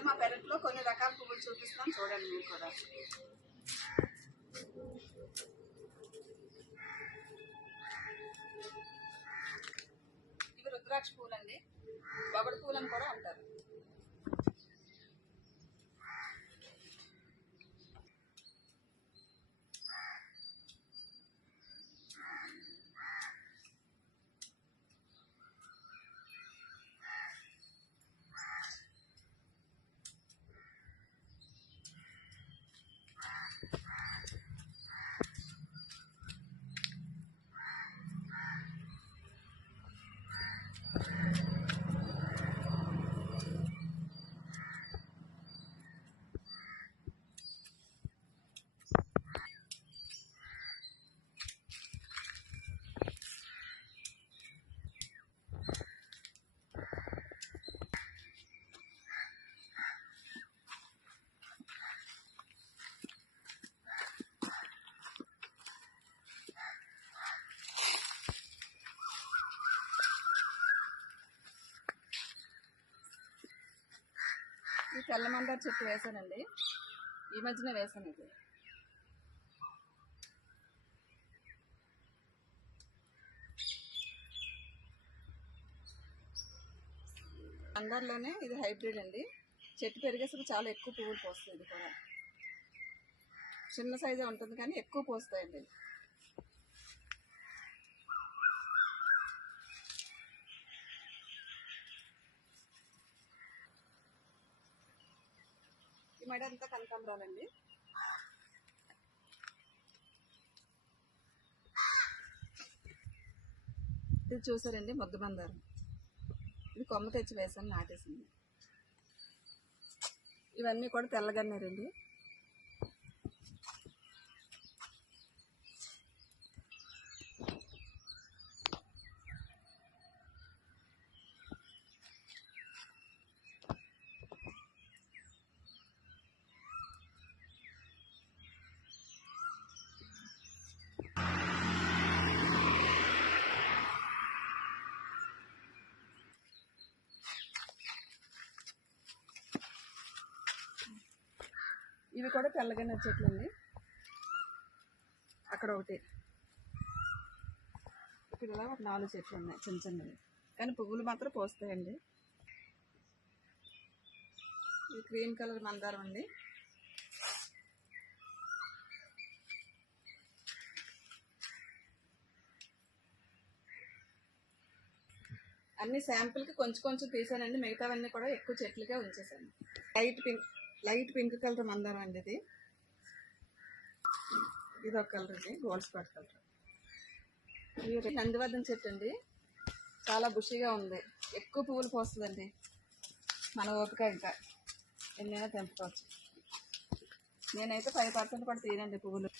ఈరోజు మా పెరట్లో కొన్ని రకాల పువ్వులు చూపిస్తాం, చూడండి మీరు కూడా. ఇవి రుద్రాక్ష పూలు అండి, బొగడు పూలని కూడా అంటారు. ఈ తెల్ల మందార చెట్టు వేసానండి, ఈ మధ్యన వేసాను. ఇది మందార్లోనే ఇది హైబ్రిడ్ అండి. చెట్టు పెరిగేసరికి చాలా ఎక్కువ పువ్వులు పోస్తాయి. ఇది కూడా చిన్న సైజే ఉంటుంది కానీ ఎక్కువ పోస్తాయండి. ఈ మడి అంతా కనకాంబరాలండి. ఇది చూసారండి మొగ్గ మందారం. ఇది కొమ్మ తెచ్చి వేసాను, నాటేసింది. ఇవన్నీ కూడా తెల్లగన్నేరండి. ఇవి కూడా తెల్లగన్నేరు చెట్లు అండి. అక్కడ ఒకటి, ఇక్కడ ఒక 4 చెట్లు ఉన్నాయి చిన్న చిన్నవి, కానీ పువ్వులు మాత్రం పోస్తాయండి. ఇది క్రీమ్ కలర్ మందారం అండి. అన్ని శాంపుల్కి కొంచెం కొంచెం తీసానండి, మిగతావన్నీ కూడా ఎక్కువ చెట్లుగా ఉంచేసాను. లైట్ పింక్ కలర్ మందారం అండి. ఇది ఒక కలర్ అండి, గోల్డ్ స్పాట్ కలర్. ఇది నందివర్ధన చెట్టు అండి, చాలా బుషిగా ఉంది, ఎక్కువ పువ్వులు పోస్తుందండి. మన ఓపిక ఇంకా ఎన్నైనా తెంపుకోవచ్చు. నేనైతే 5% కూడా తీయనండి పువ్వులు.